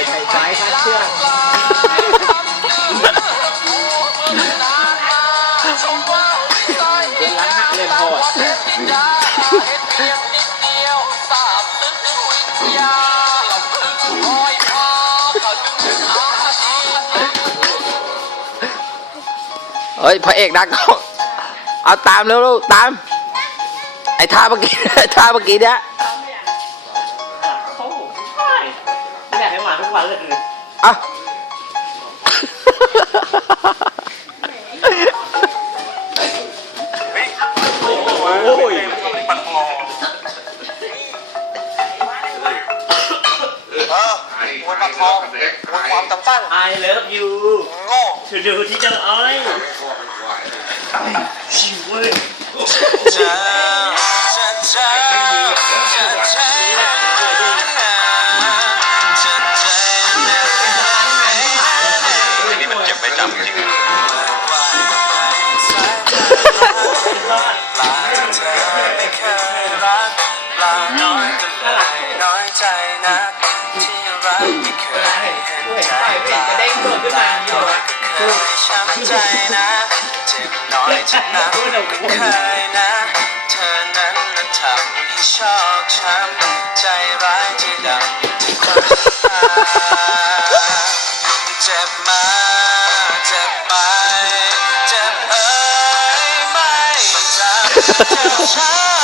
ไม่ใช่ไม้คัดเชือกเดินล้างหักเล่นโหดเฮ้ยพระเอกดักกล้องเอาตามเร็วๆตาม ไอ้ท่าเมื่อกี้ไอ้ท่าเมื่อกี้เนี้ย วันเลยเอะโอ้ยเออวนมาทองวนความจำสั้นไอเลิฟยูโง่ to do ที่จังอ้อยชิวเว้ย ลยน้อยใจนักที่รักไม่เคยเห็นใจปลาน้อยก็เคยช้ำใจนะเจ็บน้อยจะนักไม่เคยนะ เธอนั้นน่ะทำให้ชอกช้ำใจร้ายใจดำที่คนตาเจ็บมา ハァ!